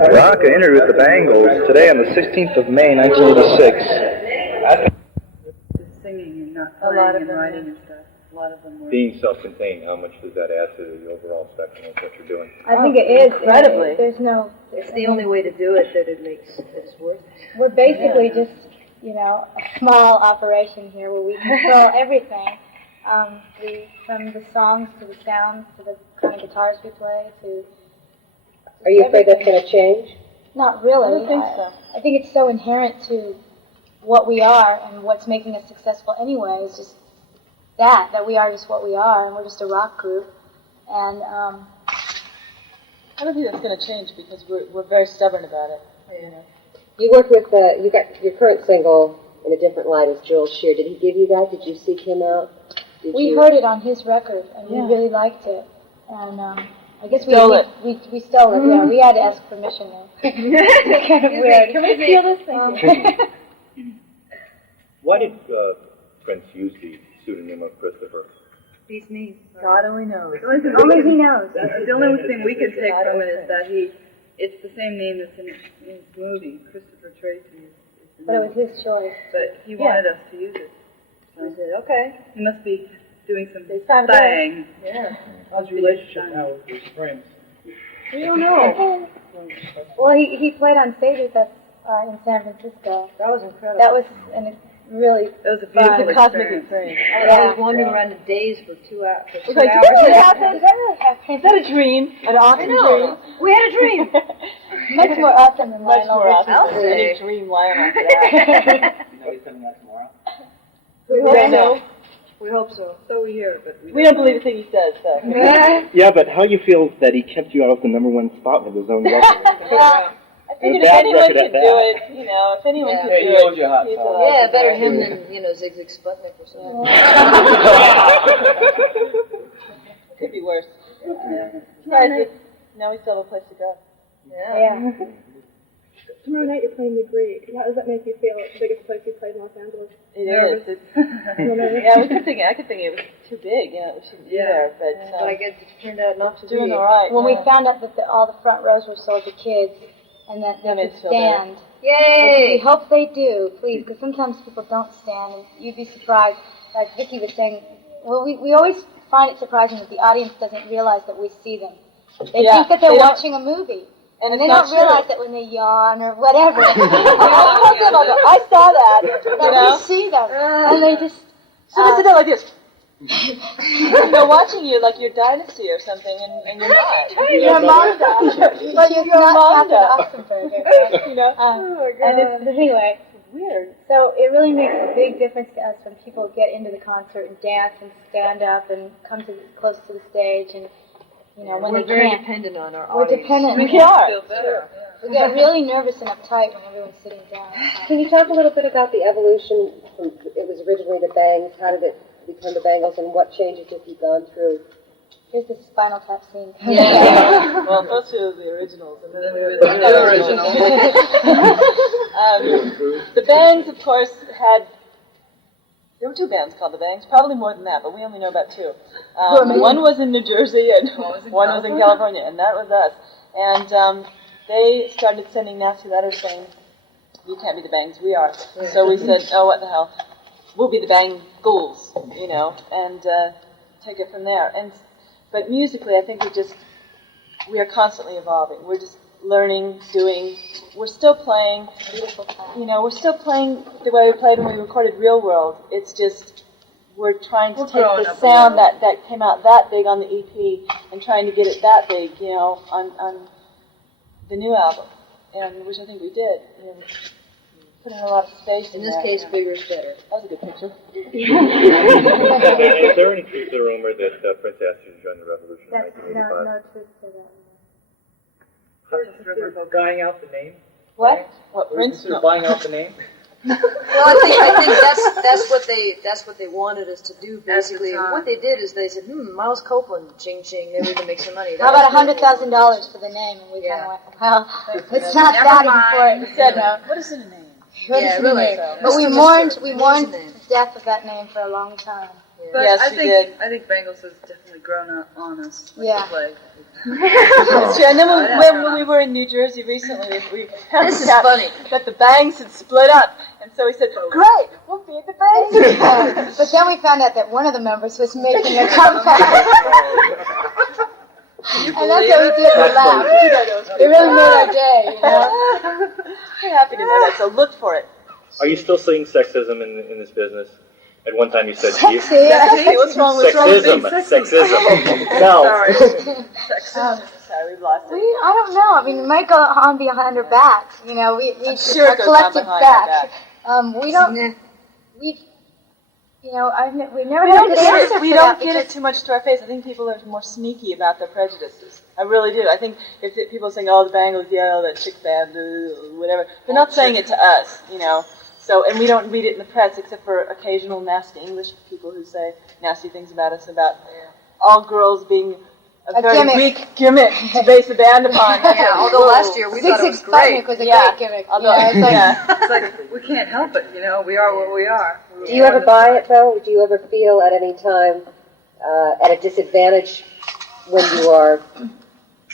Rock, an interview with the Bangles today on the 16th of May, 1986. Singing and not playing and writing and stuff. A lot of them were. Being self-contained, how much does that add to the overall spectrum of what you're doing? I think it is incredibly. There's no. It's the only way to do it that it's worth it. We're basically just, a small operation here where we control everything. From the songs to the sounds to the kind of guitars we play to. Are you afraid that's going to change? Not really. I don't think so. I think it's so inherent to what we are and what's making us successful anyway. It's just that we are just what we are, and we're just a rock group. And I don't think that's going to change because we're very stubborn about it. You worked with, you got your current single in a different light as Joel Shear. Did he give you that? Did you seek him out? We heard it on his record, and we really liked it. And I guess we stole it. We stole it. Yeah, we had to ask permission though. It's kind of weird. Can we steal this thing? Why did Prince use the pseudonym of Christopher? Beats me. God only knows. Only he knows. The only thing we can take from it is that it's the same name that's in his movie. Christopher Tracy is the But it was his choice. But he wanted us to use it. So I said, okay. He must be doing some time to thing. Yeah. How's your relationship now with his friends? We don't know. Well, he played on stage with us in San Francisco. That was incredible. That was really That was a beautiful cosmic experience. I was wandering around the days for 2 hours. Did that really happen? Did that really happen? Is that a dream? An awesome dream? We had a dream. Much more awesome than Much Lionel more Richie. awesome than any dream Lionel could have. You know he's coming out tomorrow? We hope so. We hope so. So we hear, but we don't believe a thing he says, so. Yeah, but how you feel that he kept you out of the #1 spot with his own record? Well, I figured A if bad anyone record could at do that. it, if anyone could Hey, do he owes you a it, hot he's towel. allowed Yeah, to better do it. him than, Zig Sputnik or something. Could be worse. Besides, now we still have a place to go. yeah. Tomorrow night you're playing the Greek. How does that make you feel? It's the biggest place you played in Los Angeles. It is. Yeah, I could think it was too big. We shouldn't be there. But I guess it turned out not to be. Doing all right. When we found out that all the front rows were sold to kids and that That they made could us feel better. stand. Yay! We hope they do, please, because sometimes people don't stand, and you'd be surprised. Like Vicki was saying, well, we always find it surprising that the audience doesn't realize that we see them. They think that they're watching a movie. And they don't realize that when they yawn or whatever. I saw that. We see them. And they just... So they sit there like this. Watching you like you're Dynasty or something, and you're not. You're Amanda. But you're not Captain Oxenberg. And anyway, Weird. so it really makes a big difference to us when people get into the concert and dance and stand up and come close to the stage and when we're they very can't. dependent on our We're audience. dependent. We are. We get really nervous and uptight when everyone's sitting down. Can you talk a little bit about the evolution from, it was originally the Bangs, how did it become the Bangles, and what changes have you gone through? Here's the Spinal Tap scene. Yeah. Well, first we were the originals, and then we were the originals. The Bangs, of course, there were 2 bands called the Bangs, probably more than that, but we only know about 2. One was in New Jersey, and one was in California, and that was us. And they started sending nasty letters saying, you can't be the Bangs, we are. So we said, oh, what the hell, we'll be the Bangles, and take it from there. But musically, I think we are constantly evolving. We're just learning, doing. We're still playing. We're still playing the way we played when we recorded Real World. It's just we're trying to take the sound that came out that big on the EP and trying to get it that big, on the new album, and which I think we did. Put in a lot of space. In this case, bigger is better. That was a good picture. Is there any truth to the rumor that Prince asked you to join the revolution in That's 1985? no truth to that. They're buying out the name? What? What, Prince? They're buying out the name? Well, I think that's what they wanted us to do. Basically, what they did is they said, Miles Copeland, ching ching, maybe we can make some money. How about $100,000 for the name? And we kind of went, well, it's not that important. We said no. What is it a name? What is the name? But we mourned the death of that name for a long time. Yeah. But Yes, I she think did. I think Bangles has definitely grown up on us. Like Yeah. the plague. That's true. And then when we were in New Jersey recently, we found This is out funny. that the Bangs had split up. And so we said, great, we'll be at the Bangs again. But then we found out that one of the members was making a comeback. And that's what we did, we laughed. It really made our day, you know? We're happy to know that, so look for it. Are you still seeing sexism in this business? At one time you said Sexy. What's wrong with sexism. No. Sorry, we've lost it. I don't know. I mean, it might go on behind her back. You know, we sure our it goes on collective behind her back. We don't. We've. You know, we never We had a don't good get answer it. We for don't that get it because too much to our face. I think people are more sneaky about their prejudices. I really do. I think if people are saying, "Oh, the Bangles, yeah, that chick band, whatever," they're not saying it to us, you know. So, and we don't read it in the press except for occasional nasty English people who say nasty things about us, about all girls being a very gimmick. weak gimmick to base a band upon. Yeah, although last year we thought it was Six great. was a Yeah. great gimmick. Although, you know, it's like, It's like we can't help it. You know, we are what we are. Do you ever buy it, though? Do you ever feel at any time at a disadvantage when you are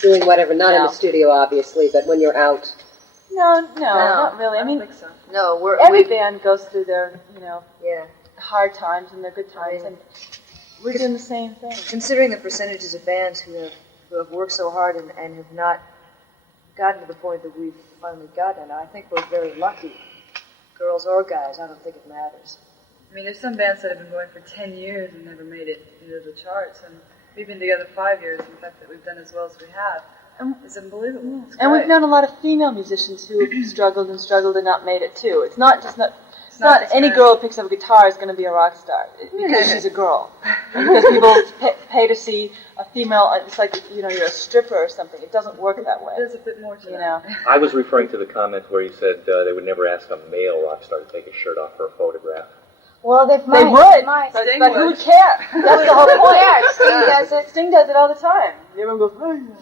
doing whatever, not in the studio, obviously, but when you're out? No, not really. I I mean, don't think so. No, every band goes through their, yeah. hard times and their good times, and we're doing the same thing. Considering the percentages of bands who have worked so hard and have not gotten to the point that we've finally gotten, I think we're very lucky. Girls or guys, I don't think it matters. I mean, there's some bands that have been going for 10 years and never made it into the charts, and we've been together 5 years, and the fact that we've done as well as we have is unbelievable. It's And we've great. known a lot of female musicians who have struggled and not made it too. It's not just not. It's not not just any men. girl who picks up a guitar is going to be a rock star because she's a girl. And because people pay to see a female, it's like you're a stripper or something. It doesn't work that way. There's a bit more to You that. know. I was referring to the comment where you said they would never ask a male rock star to take his shirt off for a photograph. well, they They might. would, Might. but Sting who would. would care? That's the whole point. Yeah, Sting does it. Sting does it all the time. Everyone goes, oh, yeah.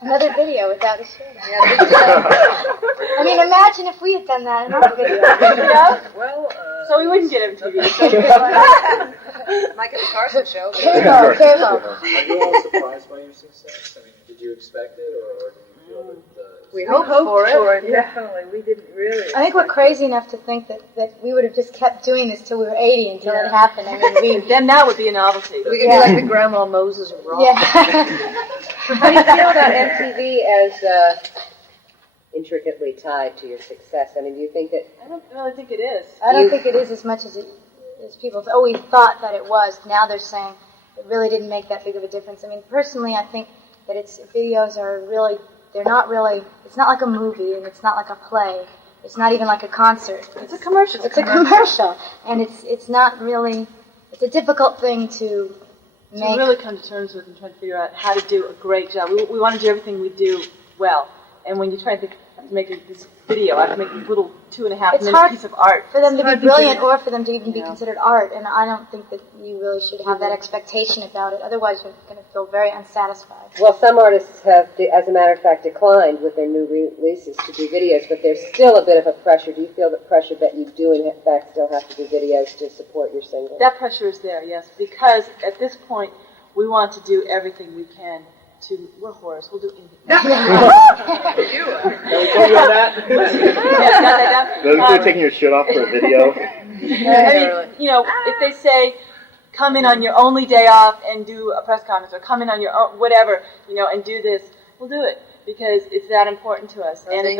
Another video without a shirt on. I mean, imagine if we had done that in our video. Well, So we wouldn't get MTV. Mike at the Carson show. Cable. Are you all surprised by your success? I mean, did you expect it, or did you feel that? We hoped for it. Definitely. We didn't really. I think we're crazy enough to think that we would have just kept doing this till we were 80 until it happened. I mean, Then that would be a novelty. We could be like the Grandma Moses of rock. yeah. How do you feel about MTV as intricately tied to your success? I mean, do you think that... I don't really think it is. I don't think it is as much as people have always thought that it was. Now they're saying it really didn't make that big of a difference. I mean, personally, I think that videos are really, they're not really, it's not like a movie and it's not like a play. It's not even like a concert. It's a commercial. It's a commercial. And it's not really, it's a difficult thing to To really come to terms with and try to figure out how to do a great job. We want to do everything we do well. And when you try to make this video, I have to make a little 2.5-minute piece of art. For them to be brilliant or for them to even be considered art, and I don't think that you really should have that expectation about it. Otherwise, you're going to feel very unsatisfied. Well, some artists have, as a matter of fact, declined with their new releases to do videos, but there's still a bit of a pressure. Do you feel the pressure that you do, in fact, still have to do videos to support your singles? That pressure is there, yes, because at this point, we want to do everything we can to, we're Horace, we'll do anything. They're taking your shirt off for a video. I mean, if they say, come in on your only day off and do a press conference, or come in on your own, whatever, and do this, we'll do it, because it's that important to us. And if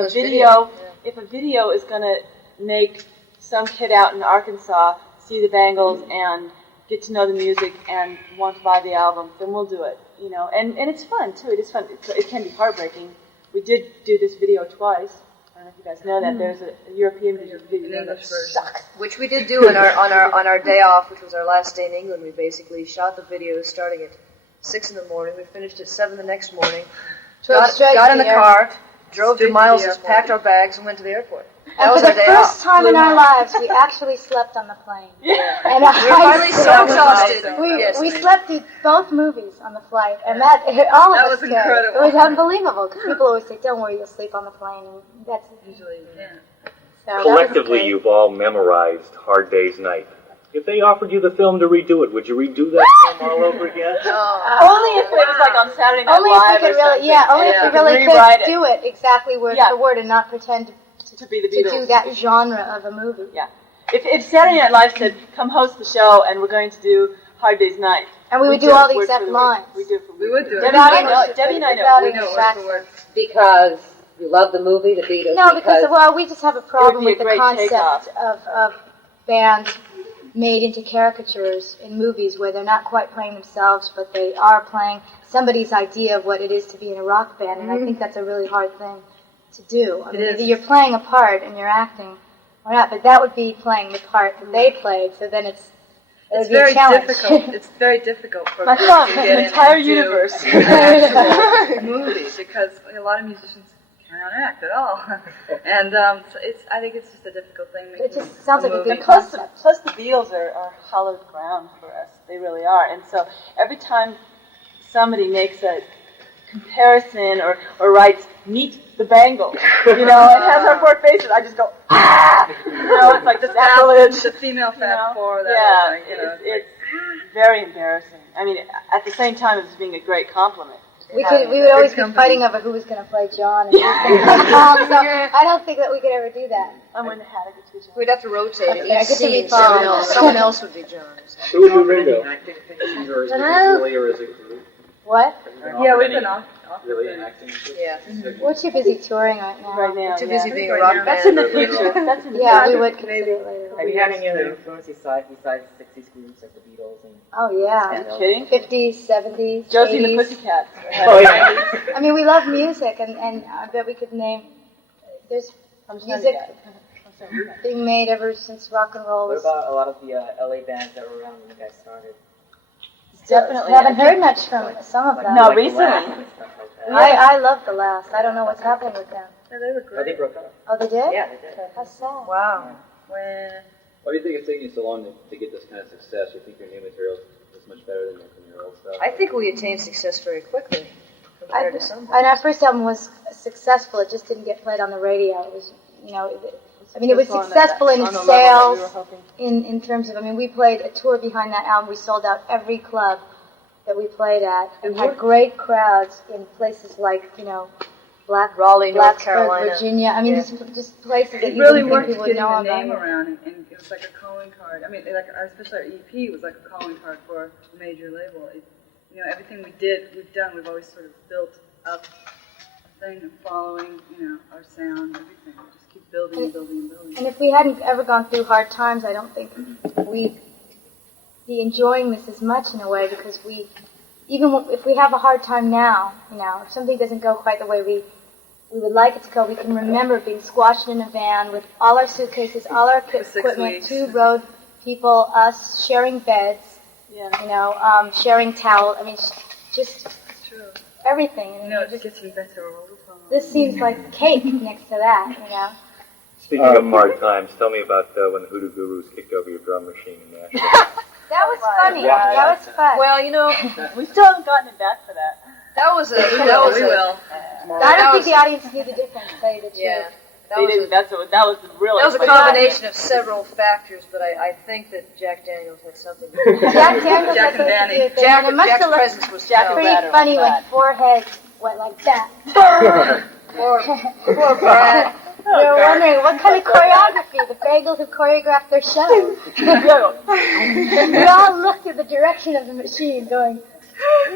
a video is going to make some kid out in Arkansas see the Bangles and get to know the music and want to buy the album, then we'll do it, And it's fun, too. It is fun. It can be heartbreaking. We did do this video twice. I don't know if you guys know that. There's a European video that sucks. Which we did do on our day off, which was our last day in England. We basically shot the video starting at 6 in the morning. We finished at 7 the next morning. Got in the car, drove to Miles's, packed our bags, and went to the airport. That was for our the day first off. time in our lives, we actually slept on the plane. And We were finally so exhausted. We slept through both movies on the flight, and all of us was did. incredible. It was unbelievable, because people always say, don't worry, you'll sleep on the plane, and that's Usually, yeah. so that was Collectively, great. you've all memorized Hard Day's Night. If they offered you the film to redo it, would you redo that film all over again? Only if it was like on Saturday Night Only if Live we could or really, something. yeah, only if we really rewrite could it. do it exactly word Yeah. for word and not pretend To be the to Beatles. do that genre of a movie. Yeah. If Saturday Night Live said, come host the show and we're going to do Hard Day's Night. And we would we'd do all the word exact for lines. We do it for We would do it. Debbie and I know. Debbie and I know. We know word for word. Because you love the movie, the Beatles. No, because well, we just have a problem be a with the great concept takeoff. of bands made into caricatures in movies where they're not quite playing themselves, but they are playing somebody's idea of what it is to be in a rock band, and I think that's a really hard thing to do. I mean, either you're playing a part and you're acting, or not, but that would be playing the part that they played, so then it's very difficult. It's very difficult for My people thought, to the get in entire and do universe. an actual movie because a lot of musicians cannot act at all, and so I think it's just a difficult thing. It just sounds like a good Plus concept. the Beatles are hallowed ground for us. They really are. And so every time somebody makes a comparison or writes, meet the Bangles, and has our four faces, I just go, ah! It's like the sacrilege. The female Fab Four. Yeah, it's very embarrassing. I mean, at the same time, it's being a great compliment. We would always be fighting over who was going to play John and who was going to play Paul, so I don't think that we could ever do that. I'm going to have a good teacher. We'd have to rotate it. Okay, I Each get to be scene, Paul. someone else would be John. Who would do Ringo? Acting things, or is it just really, or is it group? What? Yeah, we've been off. Really acting? Yeah. We're too busy touring right now. Right now, Too yeah. busy being a rock band. That's in the future. That's in the Yeah, we future. would consider it later. Have you had any other influence besides 60s groups like the Beatles and Oh, yeah. Are you kidding? 50s, 70s, Josie and the 80s. Pussycats. Oh, yeah. I mean, we love music, and I bet we could name, there's I'm just trying to music get- being made ever since rock and roll what was... about a lot of the LA bands that were around when you guys started? Definitely. Haven't heard much from some of them. No, Like The recently. Last and stuff like that. I love The Last. I don't know what's happening with them. Yeah, they were Oh, they great. broke up. Oh, they did? Yeah, they did. How sad. Wow. When Why do you think it's taking you so long to get this kind of success? You think your new material is much better than your old stuff? I think we attained success very quickly compared to some. And our first album was successful. It just didn't get played on the radio. It was, it was successful in On the level that we were sales, hoping. in terms of, we played a tour behind that album. We sold out every club that we played at and had great crowds in places like, Raleigh, North Blacksburg, Carolina. Virginia. I mean, just places that it you really wouldn't think worked people would getting know the name about. around, and it was like a calling card. I mean, like especially our EP was like a calling card for a major label. Everything we've done, we've always sort of built up a thing of following, our sound, everything. We just keep building and building and building. And if we hadn't ever gone through hard times, I don't think we'd be enjoying this as much in a way, because if we have a hard time now, if something doesn't go quite the way we would like it to go, we can remember being squashed in a van with all our suitcases, all our equipment, weeks. 2 road people, us sharing beds, sharing towels. I mean, just It's true. everything. It's getting better all the time. This seems like cake next to that, Speaking of hard times, tell me about when the Hoodoo Gurus kicked over your drum machine in Nashville. That was funny. That was fun. Well, We still haven't gotten it back for that. that was We will. I don't think the audience knew the difference, to tell you the truth. Yeah. That They was didn't. a- That was really. That was a combination of several factors, but I think that Jack Daniels had something to do with it. Jack Daniels Jack had and something to Danny. do with it, Jack, and it must Jack's have looked presence was Jack felt. and pretty Better, funny when bad. 4 heads went like that. Poor Brad. We were wondering what kind of choreography the Bangles have choreographed their show. We all looked at the direction of the machine, going,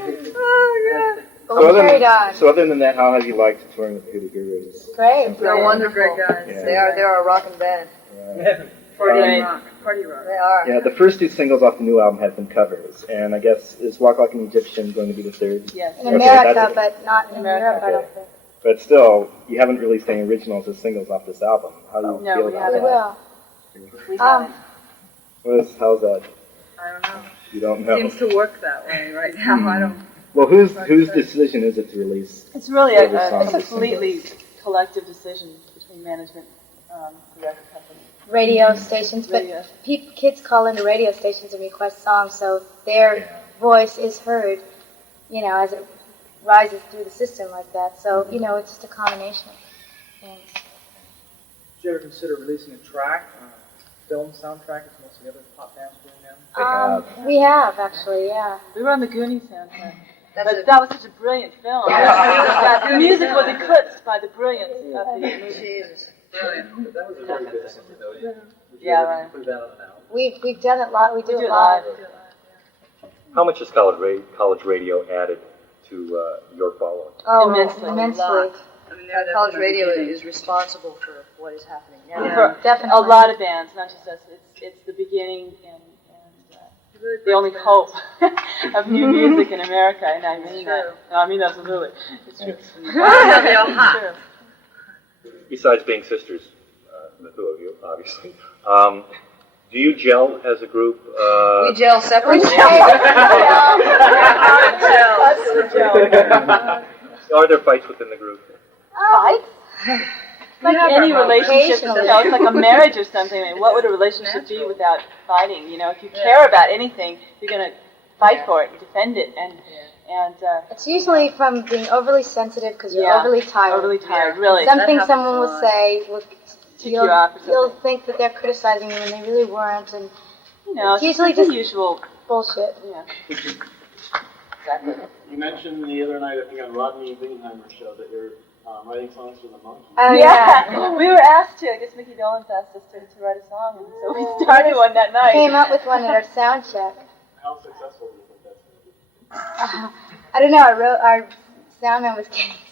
but we carried on. So other than that, how have you liked touring with the Hoodoo Gurus? Great. They're wonderful. Great guys. Yeah. They're a rockin' band. Party rock. Party rock. They are. Yeah, the first 2 singles off the new album have been covers, and I guess is Walk Like an Egyptian going to be the third? Yes. In Okay, America, that's- but not in Europe, I don't Okay. think. But still, you haven't released any originals as singles off this album. How do you No, feel we about haven't. We that? will. We haven't. How's that? I don't know. You don't know. Seems to work that way right now. I don't. Well, whose decision is it to release? It's really Whatever a songs are completely collective decision between management, the record company. Radio stations, but Radio. kids call into radio stations and request songs, so their voice is heard, as it rises through the system like that. So, it's just a combination of things. Did you ever consider releasing a track film soundtrack as most of the other pop bands are doing now? We have actually, yeah. We were on the Goonies soundtrack. That's But that was such a brilliant film. The music was eclipsed by the brilliance of the movie. Jesus. But that was a very good song, though. Would you Yeah, ever right. put that on an album? We've done it live. We do We it live. How much has college radio added to your following? Oh, Immensely. immensely. I mean, College radio is responsible for what is happening now. For Definitely. a lot of bands, not just us. It's the beginning and the only hope of new music in America, and I mean that. No, I mean that absolutely. It's true. It's true. Besides being sisters, the two of you, obviously, do you gel as a group? We gel separately. Are there fights within the group? Fights? Like any relationship, occasionally. it's like a marriage or something. I mean, what would a relationship be without fighting? You know, if you care about anything, you're going to fight for it and defend it. And It's usually from being overly sensitive because you're Yeah. overly tired. overly tired, really. Something happens someone a will lot. say will Tick you off or you'll something. think that they're criticizing you when they really weren't, and You know, It's usually it's the just- usual. bullshit. Yeah. Exactly. You mentioned the other night, I think on Rodney Bingheimer's show, that you're writing songs for the Monkees. Oh Yeah, we were asked to. I guess Mickey Dolenz asked us to write a song, and so we started one that night. Came up with one at our sound check. How successful do you think that's going to be? I don't know. Our sound man was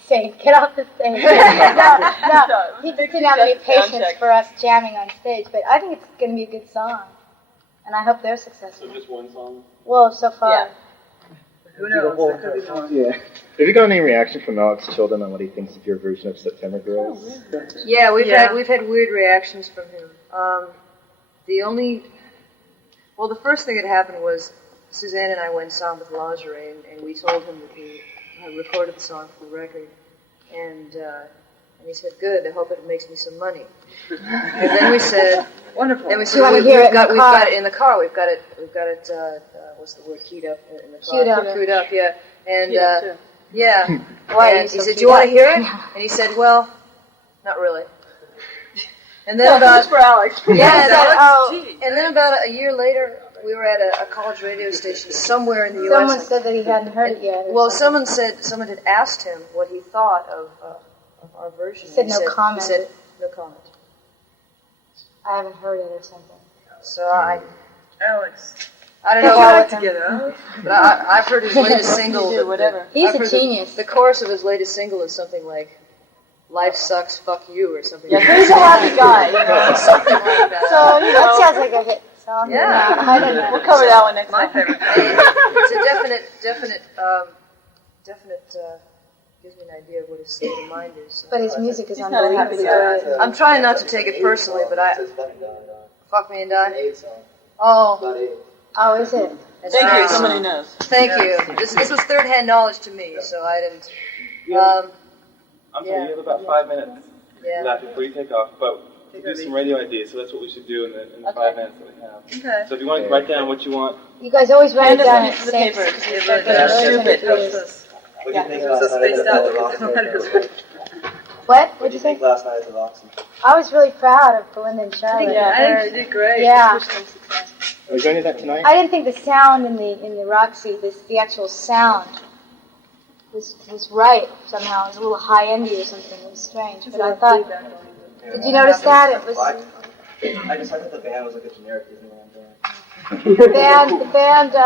saying, "Get off the stage." no, So, it was he a big didn't have any success sound patience check. for us jamming on stage. But I think it's going to be a good song, and I hope they're successful. So just one song? Well, so far. Yeah. Who knows? There could be more. Yeah. Have you got any reaction from Alex Chilton on what he thinks of your version of September Girls? Yeah, we've Yeah. had weird reactions from him. The first thing that happened was Suzanne and I went and saw him with Lingerie, and we told him that we had recorded the song for the record, and he said, "Good. I hope it makes me some money." And then we said, Wonderful. Then we said, You wanna we've hear it in got the we've car. got it in the car. We've got it. What's the word? Keyed up in the car. Queued up. Queued up. Yeah. And Cute, too. yeah. Why are you And he so said, keyed "Do you want up?" to hear it?" And he said, "Well, not really." And then No, about just for Alex. yeah, Gee. and then about a year later, we were at a college radio station somewhere in the Someone U.S. said that he hadn't heard it yet. or Well, something. someone had asked him what he thought of our version. He said And no comment. He said no comment. I haven't heard it or something. So I Alex. don't Hey, know. Alex. Together. But I've heard his latest single. Do whatever. He's I've a heard genius. The chorus of his latest single is something like "Life sucks, fuck you" or something. Yeah, like so he's a happy guy, you know. something like that. So, you That know, sounds like a hit song. Yeah. I don't know. we'll cover that one next My time. favorite. It's a definite. Gives me an idea of what his state of mind is. But his music is He's not a happy unbelievable. guy. I'm trying not to take it personally, but fuck me and die. AIDS song. Oh, Oh, is it? that's Thank you, nice. someone who knows. Thank you. This was third-hand knowledge to me, so I didn't. I'm Yeah. sorry, you have about 5 minutes Yeah. left before you take off, but we do some radio ideas, so that's what we should do in the Okay. 5 minutes that we have. Okay. So if you want to write down what you want, You guys always write Hand it us down a at piece of the same. paper, because we It start really getting does. stupid. It helps us. What Yeah. do you think It was a spaced out because the letters were. What? What do you think last night at the Roxy? I was really proud of Belinda and Charlie. Yeah. I think you did great. Yeah. Are you going to that tonight? I didn't think the sound in the Roxy, the actual sound, was right somehow. It was a little high-endy or something. It was strange. But I thought, did you notice that? It was I just thought the band was like a generic Disneyland band. the band.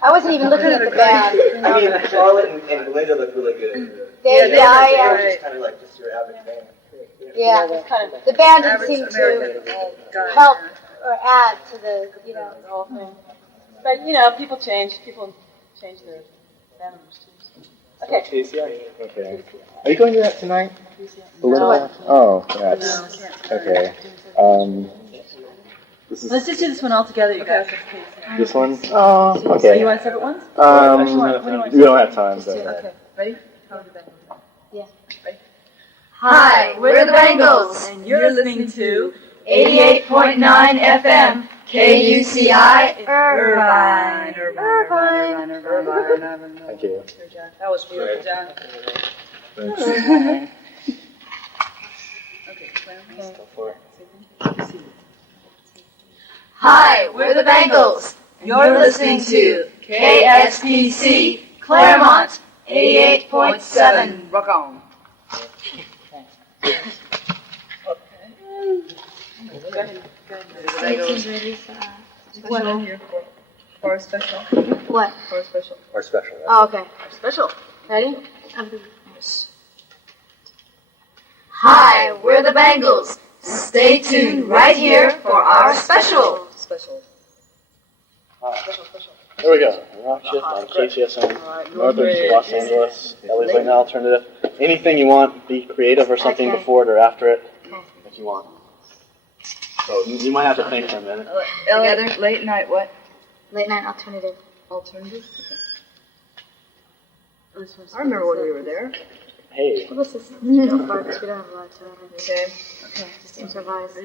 I wasn't even looking at the band. You know? I mean, Charlotte and Belinda looked really good. They, they yeah, were I, great. Just kind of like just your average band. yeah. Kind of The band didn't Average seem to American guy. help or add to the the whole thing. But, you know, people change. People change their band members, too. Okay. KCI. Okay. Are you going to that tonight? No. Belinda? Oh, yes. Okay. This is Let's just do this one all together, you guys. this one? Oh, So you okay. want separate ones? What do you want? What do you want? We don't have time, Just do- but. Okay, ready? How would the Bangles sound? Yeah. Ready? Hi, we're the Bangles. And you're listening to 88.9 FM, KUCI, Irvine. Irvine. Thank you. That was beautiful. John. Thanks. Okay, well, Go for it. Hi, we're the Bangles. You're listening to KSPC Claremont 88.7. Rock on. What? For our special. What? For our special. Our special. Oh, okay. Our special. Ready? Hi, we're the Bangles. Stay tuned right here for our special. Special. There we go. Rock shift on KCSN, Northridge, Los Angeles, LA's Late Night Alternative. Anything you want, be creative or something Okay. before it or after it, if you want. So you might have to think for a minute. Together, late night, what? Late night alternative. Alternative? I remember when we were there. Hey. What's this? Go first. We don't have a lot of time. Okay. Just improvise.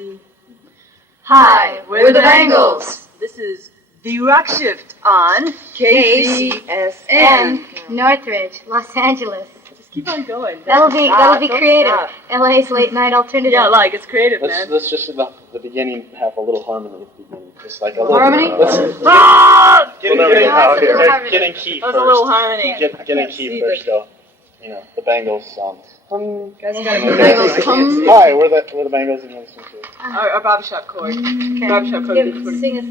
Hi, we're the Bangles. This is the Rock Shift on KCSN. And Northridge, Los Angeles. Just keep on going. That'll be Don't creative. stop. LA's late night alternative. Yeah, like it's creative, man. Let's just at the beginning have a little harmony at the beginning. Just like a little Harmony? Get in key That was first. a little harmony. Get in key first, though. You know, the Bangles song. Guys gotta Hi, we're the Bangles and you're listening to. Our barbershop chord. Okay. Barbershop chord. Give, sing it.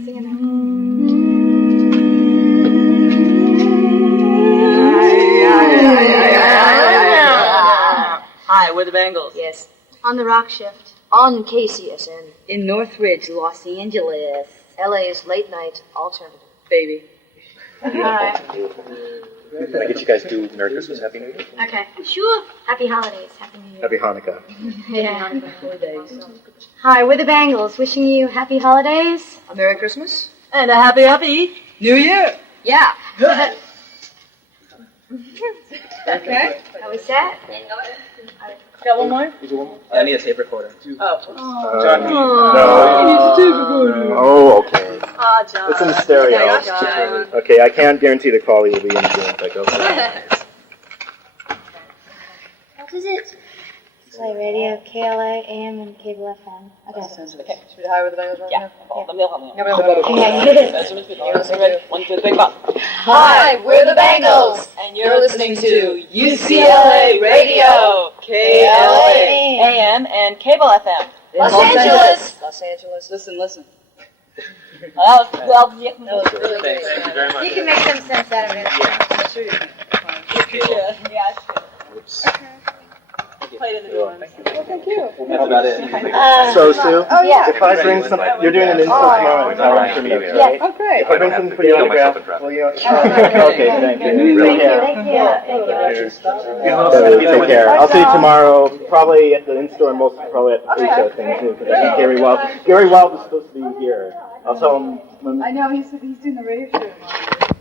Hi, we're the Bangles. Yes. On the rock shift. On KCSN. In Northridge, Los Angeles. LA's late night alternative. Baby. Alright. Can I get you guys to Merry Christmas, Happy New Year? Okay. Sure. Happy holidays. Happy New Year. Happy Hanukkah. Yeah. Hi, we're the Bangles. Wishing you happy holidays. A Merry Christmas. And a happy New Year. Yeah. Okay. Are we set? Got one more? I need a tape recorder. Oh, okay. Ah, John. It's in stereo. John. Okay, I can't guarantee the quality will be anything, but okay. What is it? Play radio, KLA, AM, and cable FM. Okay. Okay. Should we hi with the Bangles right now? Yeah. One, two, three, go. Hi, we're the Bangles. And you're listening to UCLA Radio, KLA, AM, and cable FM. Los Angeles. Los Angeles. Listen. Well, That was really good. Thank you very much. You can make some sense out of it. yeah, that's true. Oops. Played in the dorms. That's about it. So, Sue, Oh, yeah. if I bring some, you're doing an insult tomorrow at Tower for me, Yes. right? Oh, great. If I bring something for your autograph, will you? Okay, thank you. Thank you. Take care. I'll see you tomorrow, probably at the in-store, most probably at the pre-show thing too, because I think Gary Wild is supposed to be here. I'll tell him when. I know he's doing the radio show tomorrow.